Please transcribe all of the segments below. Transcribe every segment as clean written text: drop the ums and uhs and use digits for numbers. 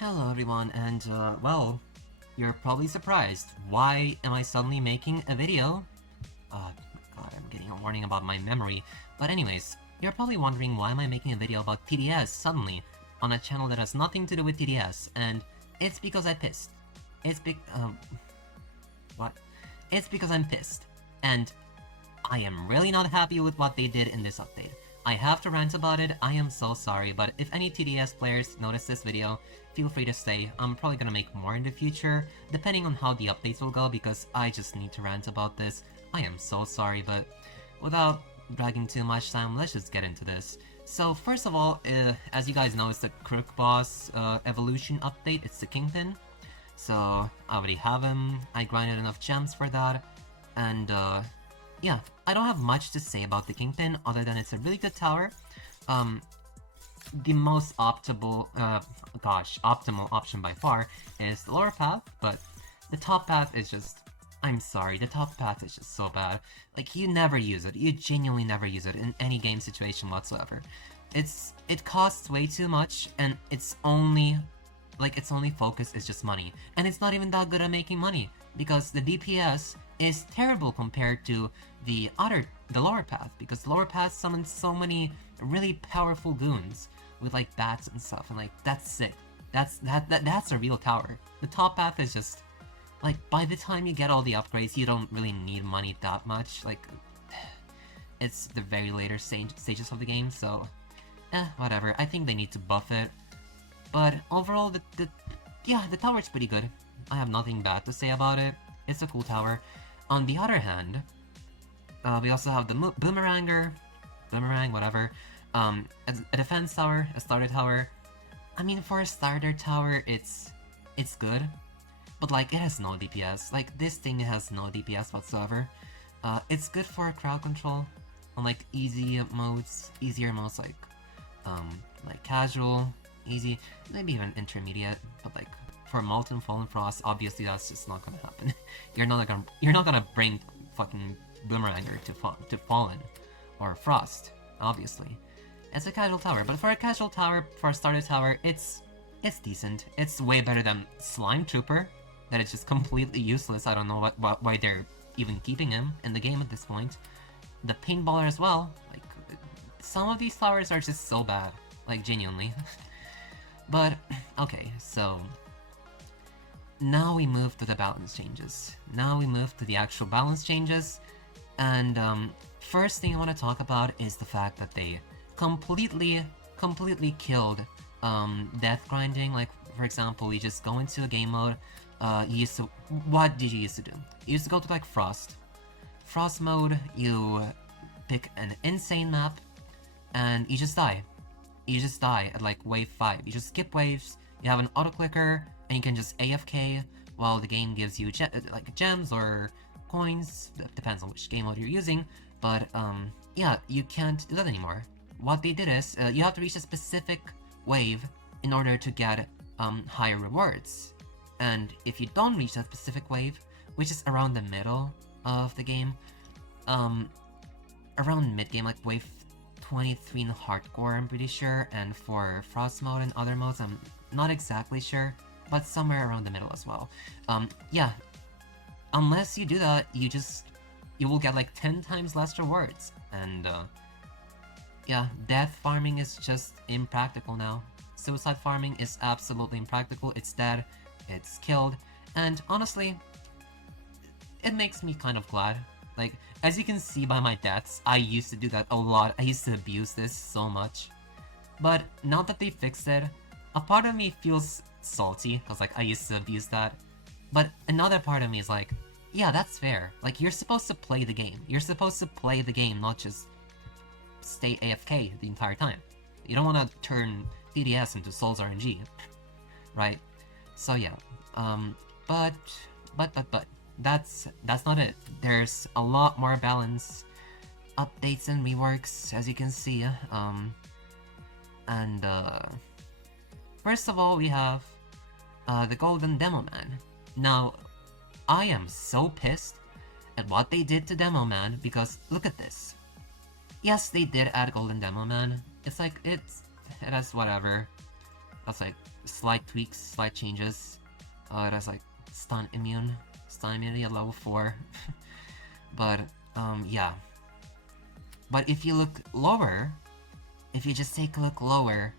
Hello everyone, and well, you're probably surprised. Why am I suddenly making a video? God, I'm getting a warning about my memory. But anyways, you're probably wondering why am I making a video about TDS suddenly on a channel that has nothing to do with TDS, and it's because I pissed. What? It's because I'm pissed, and I am really not happy with what they did in this update. I have to rant about it, I am so sorry, but if any TDS players notice this video, feel free to stay. I'm probably gonna make more in the future, depending on how the updates will go, because I just need to rant about this. I am so sorry, but without dragging too much time, let's just get into this. So first of all, as you guys know, it's the Crook Boss evolution update, it's the Kingpin. So I already have him, I grinded enough gems for that, and yeah, I don't have much to say about the Kingpin other than it's a really good tower. The most optimal option by far is the lower path, but the top path is just... I'm sorry, the top path is just so bad. Like, you never use it. You genuinely never use it in any game situation whatsoever. It costs way too much, and its only focus is just money. And it's not even that good at making money, because the DPS is terrible compared to the lower path, because the lower path summons so many really powerful goons with like bats and stuff, and like that's sick. That's a real tower. The top path is just like, by the time you get all the upgrades, you don't really need money that much. Like, it's the very later stages of the game, so whatever. I think they need to buff it. But overall, the tower's pretty good. I have nothing bad to say about it. It's a cool tower. On the other hand, we also have the boomerang, whatever. A defense tower, a starter tower. I mean, for a starter tower, it's good, but like, it has no DPS. Like, this thing has no DPS whatsoever. It's good for crowd control on like easier modes, like casual, easy, maybe even intermediate. But like, for Molten Fallen Frost, obviously that's just not gonna happen. You're not gonna bring fucking Boomeranger to Fallen or Frost, obviously. It's a casual tower, but for a casual tower, for a starter tower, it's decent. It's way better than Slime Trooper, that is just completely useless. I don't know why they're even keeping him in the game at this point. The Paintballer as well. Like, some of these towers are just so bad, like genuinely. But okay, so now we move to the balance changes. Now we move to the actual balance changes, and first thing I want to talk about is the fact that they completely killed death grinding. Like, for example, you just go into a game mode, what did you used to do? You used to go to like Frost mode, you pick an insane map, and you just die. You just die at like wave 5. You just skip waves, you have an auto clicker, and you can just AFK while the game gives you like gems or coins. That depends on which game mode you're using, but yeah, you can't do that anymore. What they did is, you have to reach a specific wave in order to get higher rewards. And if you don't reach that specific wave, which is around the middle of the game, around mid-game, like wave 23 in hardcore, I'm pretty sure, and for Frost mode and other modes, I'm not exactly sure, but somewhere around the middle as well. Yeah, unless you do that, you will get like 10 times less rewards, and yeah, death farming is just impractical now. Suicide farming is absolutely impractical. It's dead, it's killed, and honestly, it makes me kind of glad. Like, as you can see by my deaths, I used to do that a lot. I used to abuse this so much. But now that they fixed it, a part of me feels salty, because like, I used to abuse that. But another part of me is like, yeah, that's fair. Like, you're supposed to play the game. You're supposed to play the game, not just stay AFK the entire time. You don't want to turn TDS into Souls RNG, right? So yeah, but that's not it. There's a lot more balance updates and reworks, as you can see. And first of all, we have the Golden Demo Man. Now, I am so pissed at what they did to Demo Man, because look at this. Yes, they did add Golden Demo Man. It's like, it has whatever. That's like slight tweaks, slight changes. It has like stun immunity at level 4. But yeah. But if you look lower, if you just take a look lower,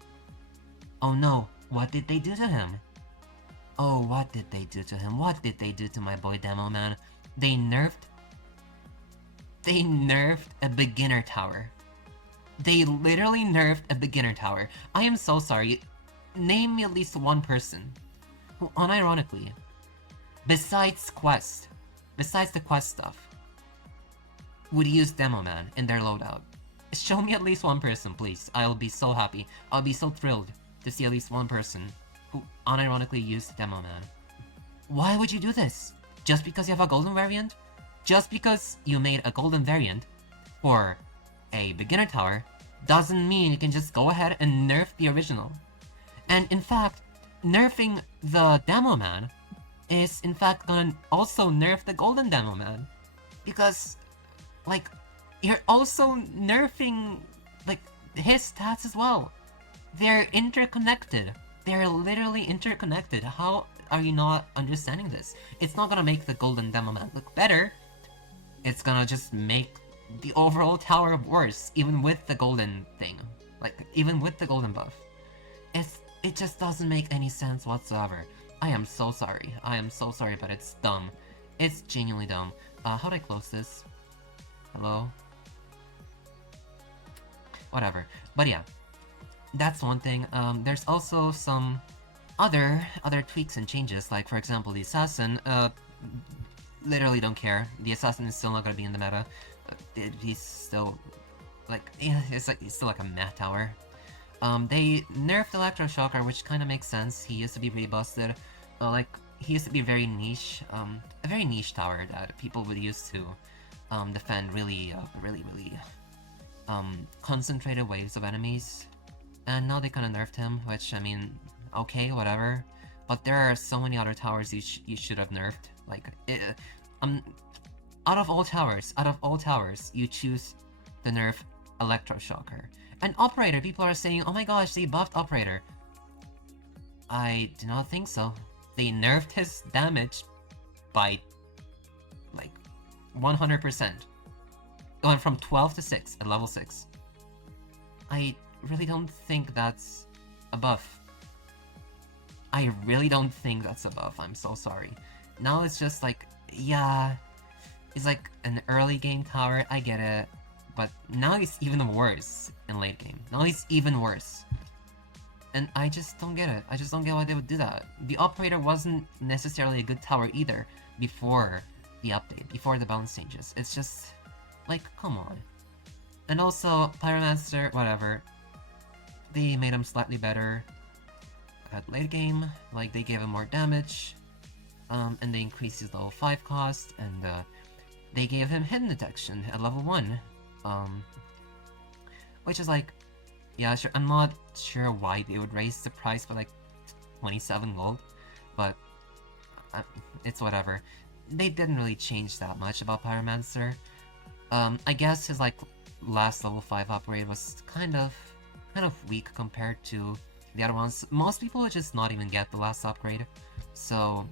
oh no, what did they do to him? Oh, what did they do to him? What did they do to my boy Demo Man? They nerfed a beginner tower. They literally nerfed a beginner tower. I am so sorry. Name me at least one person who, unironically, besides the quest stuff, would use Demo Man in their loadout. Show me at least one person, please. I'll be so happy. I'll be so thrilled to see at least one person who unironically used Demo Man. Why would you do this? Just because you have a golden variant? Just because you made a golden variant for a beginner tower doesn't mean you can just go ahead and nerf the original. And in fact, nerfing the Demo Man is in fact gonna also nerf the golden Demo Man. Because, like, you're also nerfing, like, his stats as well. They're interconnected. They're literally interconnected. How are you not understanding this? It's not gonna make the golden Demo Man look better. It's gonna just make the overall tower worse, even with the golden thing. Like, even with the golden buff. It just doesn't make any sense whatsoever. I am so sorry. I am so sorry, but it's dumb. It's genuinely dumb. How do I close this? Hello? Whatever. But yeah. That's one thing. There's also some other tweaks and changes, like for example the assassin. Literally don't care. The assassin is still not gonna be in the meta. He's still like, yeah, he's still like a meh tower. They nerfed Electroshocker, which kind of makes sense. He used to be really busted. Like, he used to be very niche, a very niche tower that people would use to defend really concentrated waves of enemies. And now they kind of nerfed him, which, I mean, okay, whatever. But there are so many other towers you should have nerfed. Like, out of all towers, you choose the nerf Electroshocker. And Operator, people are saying, oh my gosh, they buffed Operator. I do not think so. They nerfed his damage by, like, 100%. Going from 12 to 6 at level 6. I really don't think that's a buff. I really don't think that's a buff, I'm so sorry. Now it's just like, yeah, it's like an early game tower, I get it. But now it's even worse in late game. Now it's even worse. And I just don't get it. I just don't get why they would do that. The Operator wasn't necessarily a good tower either before the update, before the balance changes. It's just, like, come on. And also, Pyromancer, whatever. They made him slightly better at late game. Like, they gave him more damage. And they increased his level 5 cost. And they gave him hidden detection at level 1. Which is like, yeah, sure. I'm not sure why they would raise the price by like 27 gold, but it's whatever. They didn't really change that much about Pyromancer. I guess his like last level 5 upgrade was kind of weak compared to the other ones. Most people would just not even get the last upgrade. So,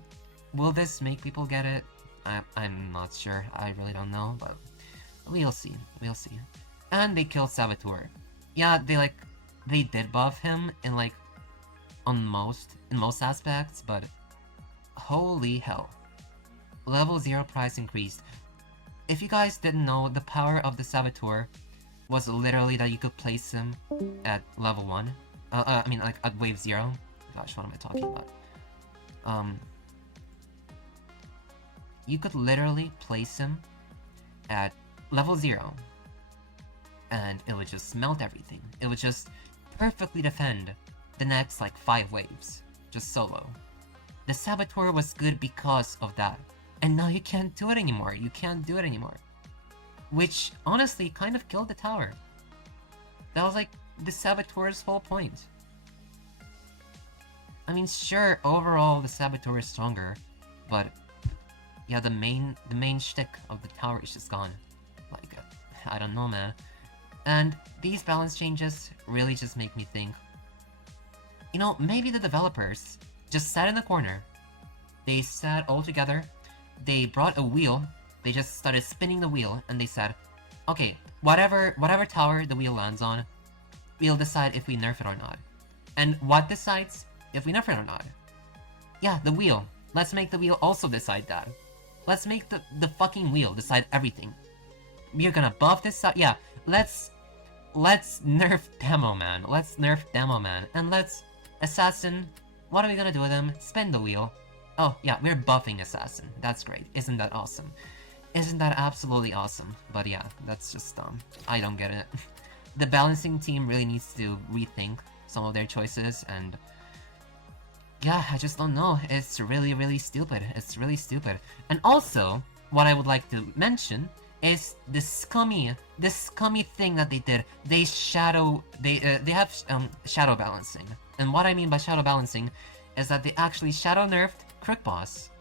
will this make people get it? I'm not sure. I really don't know, but we'll see. We'll see. And they killed Saboteur. Yeah, they did buff him in like in most aspects, but holy hell. Level 0 price increased. If you guys didn't know, the power of the Saboteur was literally that you could place him at level 1. I mean like at wave 0. Gosh, what am I talking about? You could literally place him at level 0. And it would just melt everything. It would just perfectly defend the next like 5 waves. Just solo. The Saboteur was good because of that. And now you can't do it anymore. You can't do it anymore. Which honestly kind of killed the tower. That was like the Saboteur's whole point. I mean, sure, overall the Saboteur is stronger, but yeah, the main shtick of the tower is just gone. Like, I don't know, man. And these balance changes really just make me think, You know, maybe the developers just sat in the corner. They sat all together. They brought a wheel. They just started spinning the wheel, and they said, okay, whatever tower the wheel lands on, we'll decide if we nerf it or not. And what decides if we nerf it or not? Yeah, the wheel. Let's make the wheel also decide that. Let's make the fucking wheel decide everything. We're gonna buff this side. Yeah, let's nerf Demo Man. Let's nerf Demo Man. And let's... Assassin, what are we gonna do with him? Spin the wheel. Oh, yeah, we're buffing Assassin. That's great. Isn't that awesome? Isn't that absolutely awesome? But yeah, that's just dumb. I don't get it. The balancing team really needs to rethink some of their choices, and... yeah, I just don't know. It's really, really stupid. It's really stupid. And also, what I would like to mention is the scummy thing that they did. They have shadow balancing. And what I mean by shadow balancing is that they actually shadow nerfed Crook Boss.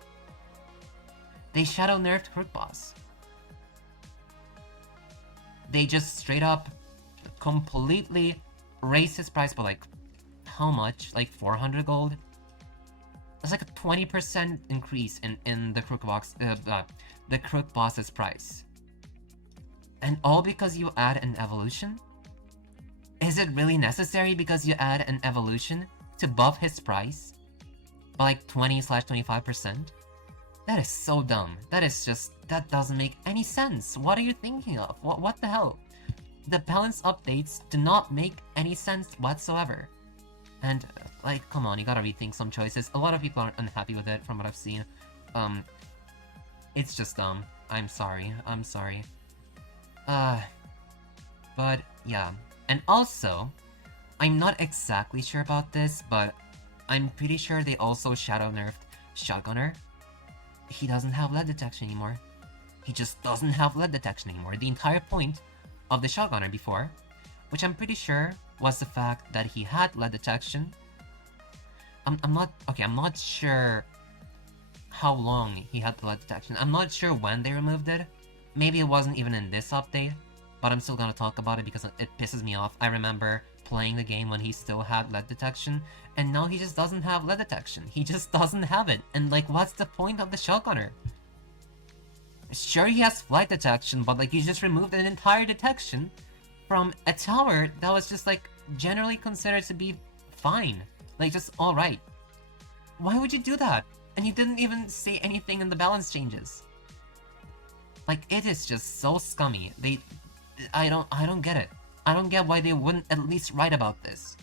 They shadow nerfed Crook Boss. They just straight up completely raised his price by like, how much? Like 400 gold? That's like a 20% increase in the Crook Boss's price. And all because you add an evolution? Is it really necessary because you add an evolution to buff his price by like 20/25%? That is so dumb. That is just... that doesn't make any sense. What are you thinking of? What the hell? The balance updates do not make any sense whatsoever. And, like, come on, you gotta rethink some choices. A lot of people are unhappy with it, from what I've seen. It's just dumb. I'm sorry. I'm sorry. But, yeah. And also, I'm not exactly sure about this, but I'm pretty sure they also shadow nerfed Shotgunner. He doesn't have lead detection anymore. He just doesn't have lead detection anymore. The entire point of the Shotgunner before, which I'm pretty sure was the fact that he had lead detection. I'm not sure how long he had the lead detection. I'm not sure when they removed it. Maybe it wasn't even in this update, but I'm still gonna talk about it because it pisses me off. I remember playing the game when he still had lead detection, and now he just doesn't have lead detection. He just doesn't have it. And like, what's the point of the Shotgunner? Sure, he has flight detection, but like, you just removed an entire detection from a tower that was just like generally considered to be fine, like just alright. Why would you do that? And you didn't even say anything in the balance changes. Like, it is just so scummy. I don't get it. I don't get why they wouldn't at least write about this.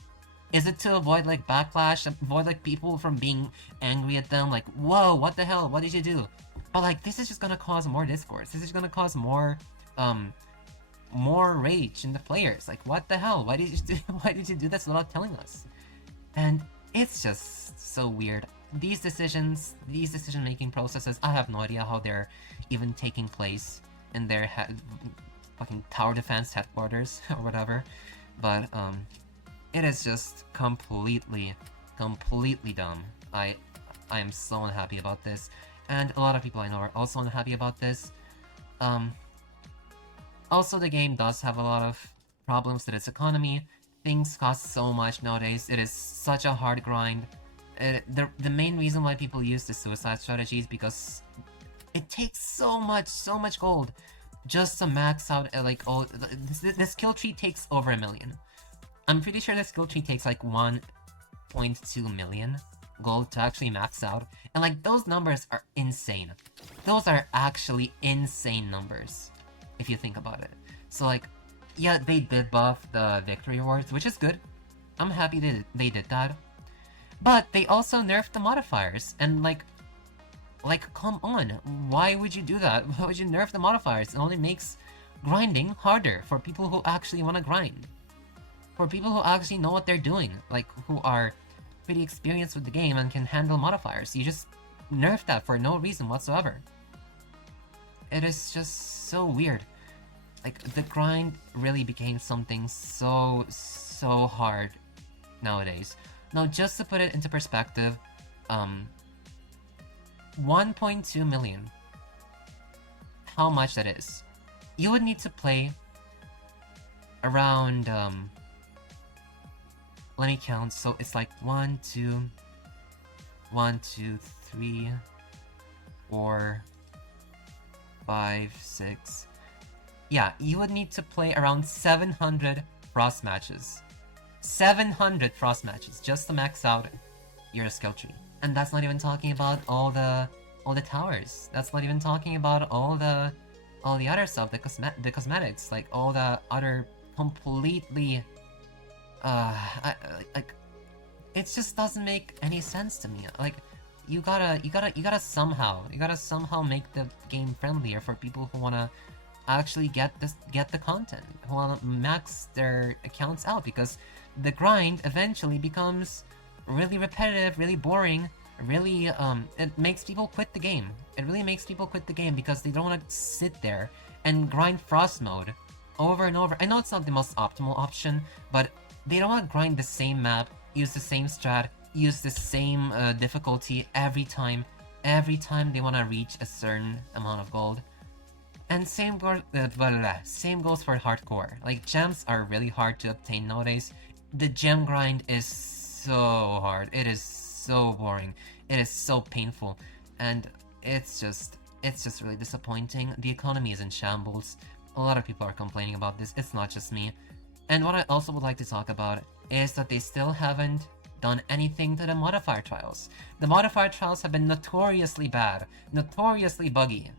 Is it to avoid like backlash, avoid like people from being angry at them, like, whoa, what the hell, what did you do? But like, this is just gonna cause more discourse. This is gonna cause more rage in the players. Like, what the hell? Why did you do this without telling us? And it's just so weird. These decision-making processes, I have no idea how they're even taking place in their fucking tower defense headquarters or whatever. But it is just completely dumb. I am so unhappy about this, and a lot of people I know are also unhappy about this. Also, the game does have a lot of problems with its economy. Things cost so much nowadays. It is such a hard grind. The main reason why people use the suicide strategy is because it takes so much gold just to max out like all the skill tree takes over 1 million. I'm pretty sure the skill tree takes like 1.2 million gold to actually max out, and like those numbers are insane. Those are actually insane numbers if you think about it. So like, yeah, they did buff the victory rewards, which is good. I'm happy they did that. But they also nerfed the modifiers, and like, come on, why would you do that? Why would you nerf the modifiers? It only makes grinding harder for people who actually want to grind. For people who actually know what they're doing, like, who are pretty experienced with the game and can handle modifiers. You just nerf that for no reason whatsoever. It is just so weird. Like, the grind really became something so hard nowadays. Now, just to put it into perspective, 1.2 million. How much that is? You would need to play around let me count. So it's like 1, 2, 1, 2, 3, 4, 5, 6. Yeah, you would need to play around 700 Frost matches. 700 Frost matches just to max out your skill tree. And that's not even talking about all the towers. That's not even talking about all the other stuff, the cosmetics, like all the other completely like, it just doesn't make any sense to me. Like, you gotta somehow make the game friendlier for people who wanna actually get the content, who wanna max their accounts out, because the grind eventually becomes really repetitive, really boring, really it makes people quit the game. It really makes people quit the game because they don't want to sit there and grind Frost mode over and over. I know it's not the most optimal option, but they don't want to grind the same map, use the same strat, use the same difficulty every time they want to reach a certain amount of gold. And same goes for hardcore. Like, gems are really hard to obtain nowadays. The gem grind is so hard. It is so boring. It is so painful, and it's just really disappointing. The economy is in shambles. A lot of people are complaining about this. It's not just me. And what I also would like to talk about is that they still haven't done anything to the modifier trials. The modifier trials have been notoriously bad, notoriously buggy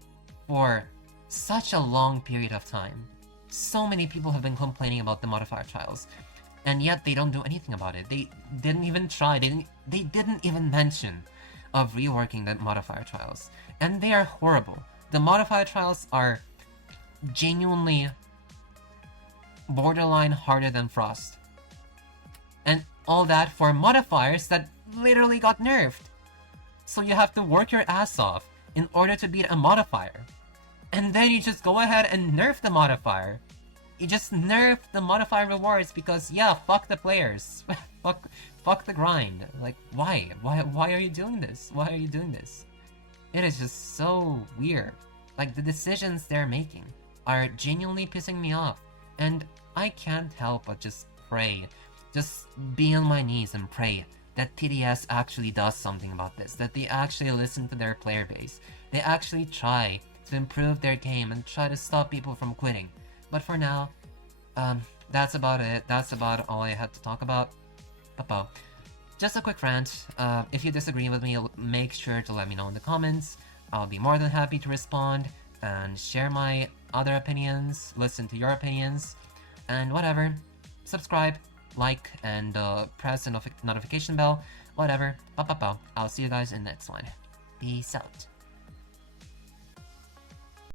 for such a long period of time. So many people have been complaining about the modifier trials, and yet they don't do anything about it. They didn't even try. They didn't even mention of reworking the modifier trials, and they are horrible. The modifier trials are genuinely borderline harder than Frost, and all that for modifiers that literally got nerfed. So you have to work your ass off in order to beat a modifier, and then you just go ahead and nerf the modifier. You just nerf the modifier rewards because, yeah, fuck the players. fuck the grind. Like, why? Why are you doing this? Why are you doing this? It is just so weird. Like, the decisions they're making are genuinely pissing me off, and I can't help but just pray. Just be on my knees and pray that TDS actually does something about this, that they actually listen to their player base. They actually try to improve their game and try to stop people from quitting. But for now, that's about it. That's about all I had to talk about. Papa. Just a quick rant. If you disagree with me, make sure to let me know in the comments. I'll be more than happy to respond and share my other opinions, listen to your opinions, and whatever. Subscribe, like, and press the notification bell. Whatever. I'll see you guys in the next one. Peace out.